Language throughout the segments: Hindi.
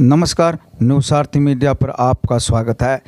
नमस्कार, न्यूज़ मीडिया पर आपका स्वागत है।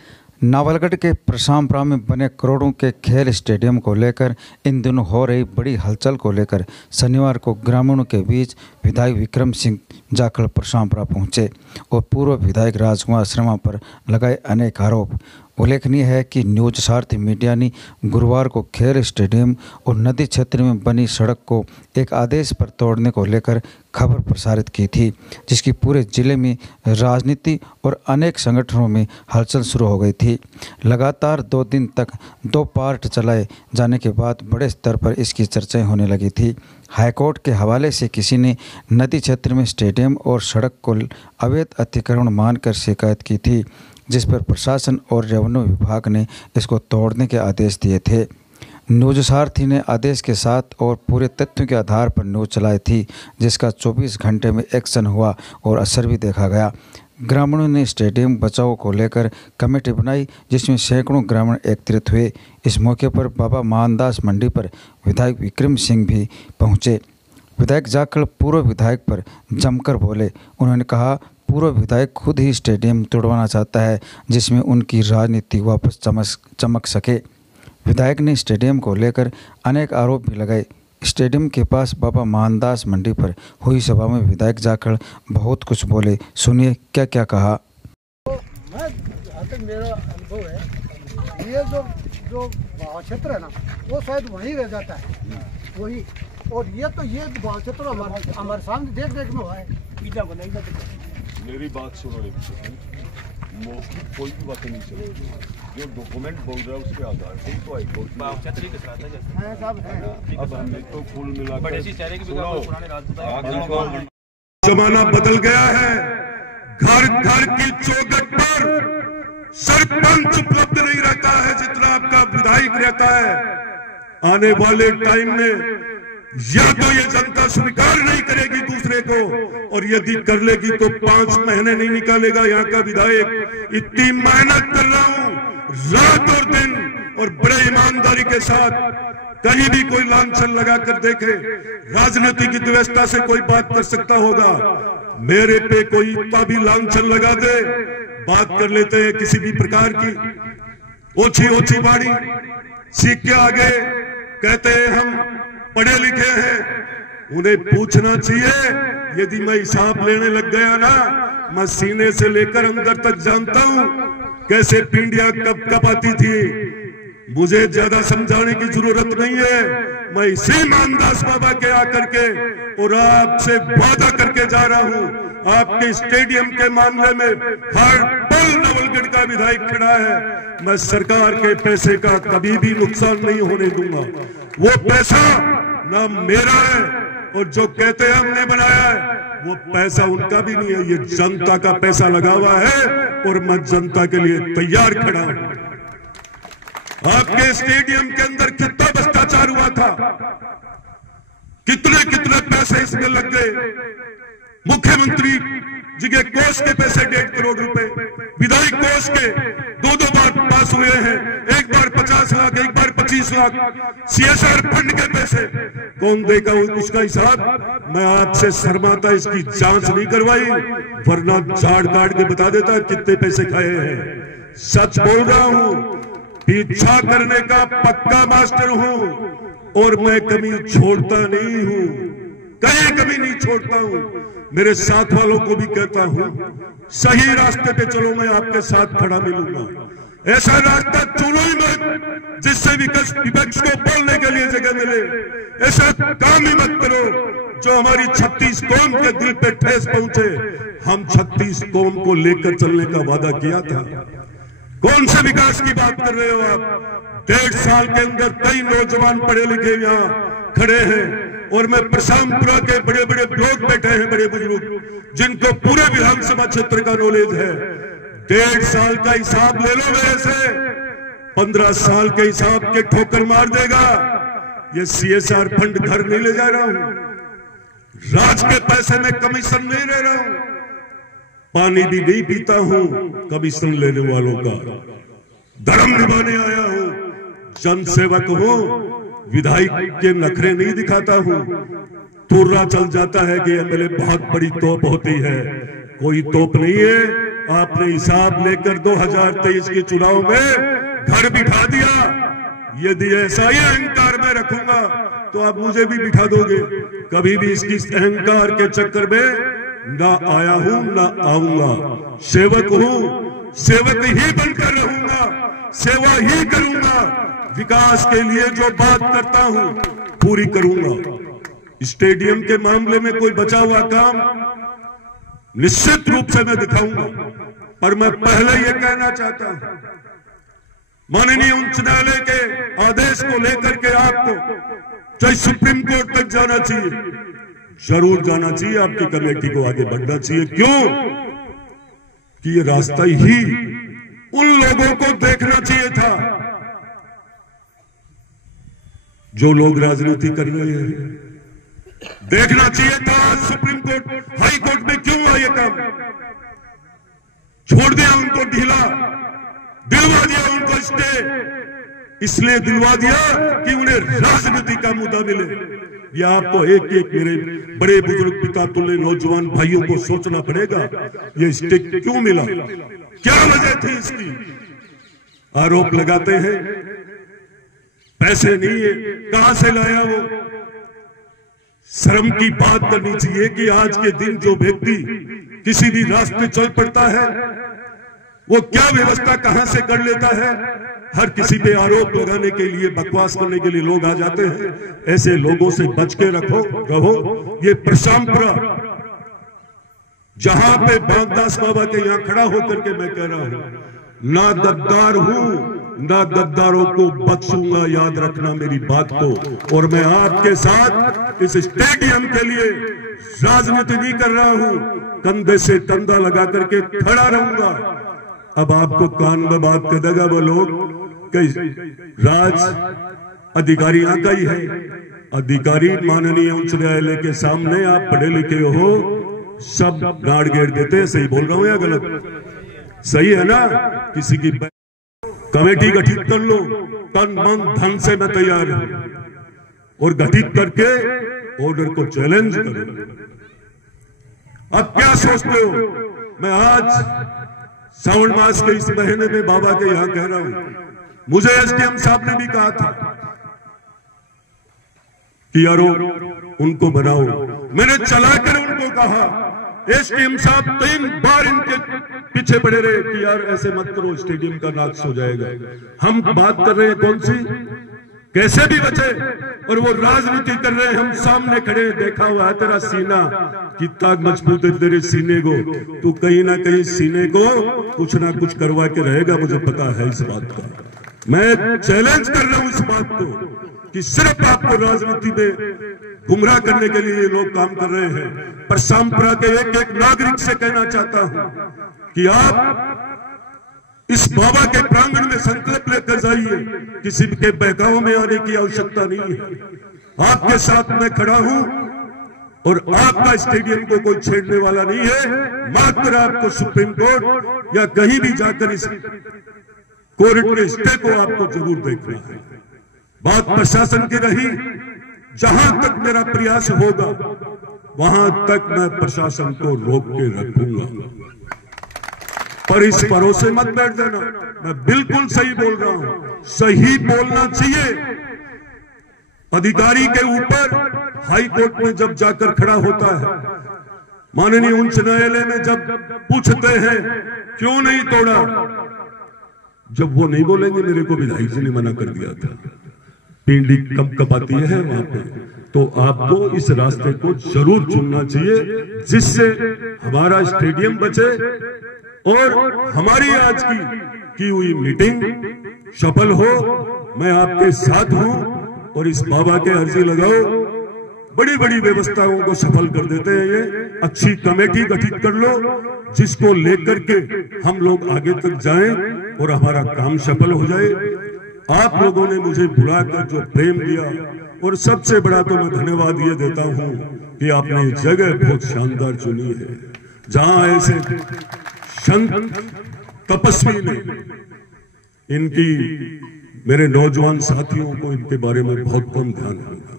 नावलगढ़ के प्रशामपुरा में बने करोड़ों के खेल स्टेडियम को लेकर इन दिनों हो रही बड़ी हलचल को लेकर शनिवार को ग्रामीणों के बीच विधायक विक्रम सिंह जाखड़ प्रशामपुरा पहुंचे और पूर्व विधायक राजकुमार शर्मा पर लगाए अनेक आरोप। उल्लेखनीय है कि न्यूज़ सारथी मीडिया ने गुरुवार को खेल स्टेडियम और नदी क्षेत्र में बनी सड़क को एक आदेश पर तोड़ने को लेकर खबर प्रसारित की थी, जिसकी पूरे जिले में राजनीति और अनेक संगठनों में हलचल शुरू हो गई थी। लगातार 2 दिन तक 2 पार्ट चलाए जाने के बाद बड़े स्तर पर इसकी चर्चाएं होने लगी थी। हाईकोर्ट के हवाले से किसी ने नदी क्षेत्र में स्टेडियम और सड़क को अवैध अतिक्रमण मानकर शिकायत की थी, जिस पर प्रशासन और रेवेन्यू विभाग ने इसको तोड़ने के आदेश दिए थे। न्यूज़ सारथी ने आदेश के साथ और पूरे तथ्यों के आधार पर न्यूज़ चलाई थी, जिसका 24 घंटे में एक्शन हुआ और असर भी देखा गया। ग्रामीणों ने स्टेडियम बचाओ को लेकर कमेटी बनाई, जिसमें सैकड़ों ग्रामीण एकत्रित हुए। इस मौके पर बाबा मानदास मंडी पर विधायक विक्रम सिंह भी पहुंचे। विधायक जाखड़ पूर्व विधायक पर जमकर बोले। उन्होंने कहा, पूर्व विधायक खुद ही स्टेडियम तोड़वाना चाहता है, जिसमें उनकी राजनीति वापस चमक सके। विधायक ने स्टेडियम को लेकर अनेक आरोप भी लगाए। स्टेडियम के पास बाबा मानदास मंडी पर हुई सभा में विधायक जाखड़ बहुत कुछ बोले। सुनिए क्या क्या कहा। मेरा अनुभव है, ये जो क्षेत्र है ना, वो शायद वहीं रह जाता है वही। और ये क्षेत्र हमारे सामने देख में हुआ है। मेरी बात सुनो, मोस्टली कोई भी बातें नहीं चलेगी। जो डॉक्यूमेंट बोल रहा है उसके आधार से तो हाईकोर्ट अब हमने तो कुल मिलाकर जमाना बदल गया है। घर घर की चौखट पर सरपंच उपलब्ध नहीं रहता है जितना आपका विधायक रहता है। आने वाले टाइम में या तो ये जनता स्वीकार नहीं करेगी दूसरे को, और यदि कर लेगी तो 5 महीने नहीं निकालेगा यहाँ का विधायक। इतनी मेहनत कर रहा हूँ रात और दिन, और बड़े ईमानदारी के साथ। कहीं भी कोई लांछन लगा कर देखे, राजनीति की व्यवस्था से कोई बात कर सकता होगा, मेरे पे कोई भी लांछन लगा दे, बात कर लेते हैं किसी भी प्रकार की। ओछी बाड़ी सीख के आगे कहते हैं हम पढ़े लिखे हैं। उन्हें पूछना चाहिए। यदि मैं हिसाब लेने लग गया ना, मैं सीने से लेकर अंदर तक जानता हूं कैसे पिंडियां कब आती थी। मुझे ज्यादा समझाने की जरूरत नहीं है। मैं इसी मानदास बाबा के आकर के और आपसे वादा करके जा रहा हूं, आपके स्टेडियम के मामले में हर पल नावलगढ़ का विधायक खड़ा है। मैं सरकार के पैसे का कभी भी नुकसान नहीं होने दूंगा। वो पैसा ना मेरा है, और जो कहते हैं हमने बनाया है, वो पैसा उनका भी नहीं है। ये जनता का पैसा लगा हुआ है, और मैं जनता के लिए तैयार खड़ा हूं। आपके स्टेडियम के अंदर कितना भ्रष्टाचार हुआ था, कितने पैसे इसमें लग गए। मुख्यमंत्री जी के कोष के पैसे 1.5 करोड़ रुपए, विधायक कोष के 2 बार पास हुए हैं। एक बार 50 लाख, एक बार 25 लाख। CSR फंड के पैसे कौन देगा उसका हिसाब मैं आपसे शर्माता इसकी जांच नहीं करवाई, वरना झाड़ काट के बता देता कितने पैसे खाए हैं। सच बोल रहा हूं, पीछा करने का पक्का मास्टर हूं, और मैं कमी छोड़ता नहीं हूं, कहीं कभी नहीं छोड़ता हूं। मेरे साथ वालों को भी कहता हूं, सही रास्ते पे चलो, मैं आपके साथ खड़ा मिलूंगा। ऐसा रास्ता चुनो ही मत जिससे विपक्ष को बोलने के लिए जगह मिले। ऐसा काम ही मत करो जो हमारी 36 कौम के दिल पे ठेस पहुंचे। हम 36 कौम को लेकर चलने का वादा किया था। कौन से विकास की बात कर रहे हो आप? 1.5 साल के अंदर कई नौजवान पढ़े लिखे यहाँ खड़े हैं, और मैं प्रशामपुरा के बड़े लोग बैठे हैं, बड़े बुजुर्ग, जिनको पूरे विधानसभा क्षेत्र का नॉलेज है। 1.5 साल का हिसाब ले लो मेरे से, 15 साल के हिसाब के ठोकर मार देगा। ये CSR फंड घर नहीं ले जा रहा हूं, राज के पैसे में कमीशन नहीं ले रहा हूं, पानी भी नहीं पीता हूं कमीशन लेने वालों का। धर्म निभाने आया हूं, जनसेवक हूं, विधायक के नखरे नहीं दिखाता हूं। तुर्रा चल जाता है कि एमएलए बहुत बड़ी तोप होती है, कोई तोप नहीं है। आपने हिसाब लेकर 2023 के चुनाव में घर बिठा दिया। यदि ऐसा ही अहंकार में रखूंगा तो आप मुझे भी बिठा दोगे। कभी भी इसकी अहंकार के चक्कर में ना आया हूं ना आऊंगा। सेवक हूं, सेवक ही बनकर रहूंगा, सेवा ही करूंगा। विकास के लिए जो बात करता हूं पूरी करूंगा। स्टेडियम के मामले में कोई बचा हुआ काम निश्चित रूप से मैं दिखाऊंगा। पर मैं पहले यह कहना चाहता हूं, माननीय उच्च न्यायालय के आदेश को लेकर के आपको चाहे सुप्रीम कोर्ट तक जाना चाहिए, जरूर जाना चाहिए। आपकी कमेटी को आगे बढ़ना चाहिए। क्यों कि ये रास्ता ही उन लोगों को देखना चाहिए था जो लोग राजनीति कर रहे हैं। देखना चाहिए था सुप्रीम कोर्ट, हाई कोर्ट में क्यों हुआ ये काम। छोड़ दिया उनको ढीला, दिलवा दिया उनको स्टे। इसलिए दिलवा दिया कि उन्हें राजनीति का मुद्दा मिले। ये आपको एक एक मेरे बड़े बुजुर्ग पिता तुल्य नौजवान भाइयों को सोचना पड़ेगा। ये स्टे क्यों मिला, क्या वजह थी इसकी। आरोप लगाते हैं पैसे नहीं है, कहां से लाया वो। शर्म की बात करनी चाहिए कि आज के दिन जो व्यक्ति किसी भी रास्ते चल पड़ता है वो क्या व्यवस्था कहां से कर लेता है। हर किसी पे आरोप लगाने के लिए, बकवास करने के लिए लोग आ जाते हैं। ऐसे लोगों से बच के रहो। ये प्रशांतपुरा जहां पे बागदास बाबा के यहां खड़ा होकर के मैं कह रहा हूं, ना गद्दार हूं ना गद्दारों को बख्शूंगा। याद रखना मेरी बात को। और मैं आपके साथ इस स्टेडियम के लिए राजनीति नहीं कर रहा हूं, कंधे से कंधा लगा करके खड़ा रहूंगा। अब आपको कान में बात कर देगा वो लोग कि राज अधिकारी यहाँ का ही है। अधिकारी माननीय उच्च न्यायालय के सामने आप पढ़े लिखे हो, सब गाड़ गेड़ देते हैं। सही बोल रहा हूं या गलत? सही है ना। किसी की कमेटी गठित कर लो, तन मन धन से मैं तैयार हूं, और गठित करके ऑर्डर को चैलेंज करो। अब क्या सोचते हो? मैं आज श्रावण मास के इस महीने में बाबा के यहां कह रहा हूं, मुझे एसडीएम साहब ने भी कहा था कि यारो उनको बनाओ। मैंने चलाकर उनको कहा, एसडीएम साहब 3 बार इनके पीछे पड़े रहे कि यार ऐसे मत करो, स्टेडियम का नाश हो जाएगा। हम बात कर रहे हैं कौन सी, कैसे भी बचे, और वो राजनीति कर रहे हैं। हम सामने खड़े, देखा हुआ है तेरा सीना कितना मजबूत है, तेरे सीने को तू कहीं ना कहीं सीने को कुछ ना कुछ करवा के रहेगा, मुझे पता है इस बात का। मैं चैलेंज कर रहा हूं इस बात को कि सिर्फ आपको राजनीति में गुमराह करने के लिए ये लोग काम कर रहे हैं। पर परसामपुरा के एक एक नागरिक से कहना चाहता हूं कि आप इस बाबा के प्रांगण में संकल्प लेकर जाइए। किसी के बहकाव में आने की आवश्यकता नहीं है। आपके साथ मैं खड़ा हूं और आपका स्टेडियम को कोई छेड़ने वाला नहीं है। मात्र आपको सुप्रीम कोर्ट या कहीं भी जाकर इस कोर्ट के स्टे को आपको जरूर देखना है। बात प्रशासन की रही, जहां तक मेरा प्रयास होगा वहां तक मैं प्रशासन को रोक के रखूंगा। पर इस भरोसे मत बैठ देना, मैं बिल्कुल सही बोल रहा हूं। सही बोलना चाहिए। अधिकारी के ऊपर हाई कोर्ट में जब जाकर खड़ा होता है, माननीय उच्च न्यायालय में जब पूछते हैं क्यों नहीं तोड़ा, जब वो नहीं बोलेंगे, मेरे को विधायक जी ने मना कर दिया था, पिंडी कब कपाती है वहां पे, तो आपको इस रास्ते को जरूर चुनना चाहिए जिससे हमारा स्टेडियम बचे और हमारी आज की हुई मीटिंग सफल हो। मैं आपके साथ हूं और इस बाबा के अर्जी लगाओ, बड़ी बड़ी व्यवस्थाओं को सफल कर देते हैं। ये अच्छी कमेटी गठित कर लो जिसको लेकर के हम लोग आगे तक जाएं और हमारा काम सफल हो जाए। आप लोगों ने मुझे बुलाकर जो प्रेम दिया, और सबसे बड़ा तो मैं धन्यवाद ये देता हूं कि आपने जगह बहुत शानदार चुनी है जहां ऐसे संत तपस्वी ने इनकी, मेरे नौजवान साथियों को इनके बारे में बहुत कम ध्यान होगा।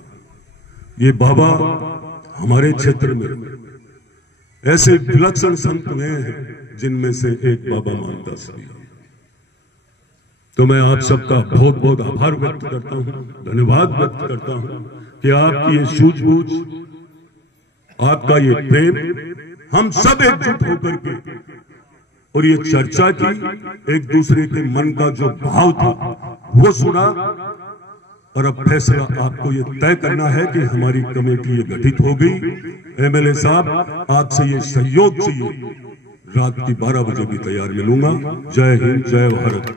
ये बाबा हमारे क्षेत्र में ऐसे विलक्षण संत हुए हैं जिनमें से एक बाबा मानदास भी है। तो मैं आप सबका बहुत बहुत आभार व्यक्त करता हूं, धन्यवाद व्यक्त करता हूं कि आपकी ये सूझबूझ, आपका ये प्रेम, हम सब एकजुट होकर के और ये चर्चा की, एक दूसरे के मन का जो भाव था वो सुना, और अब फैसला आपको ये तय करना है कि हमारी कमेटी ये गठित हो गई। एमएलए साहब, आपसे ये सहयोग चाहिए, रात की 12 बजे भी तैयार मिलूंगा। जय हिंद, जय भारत।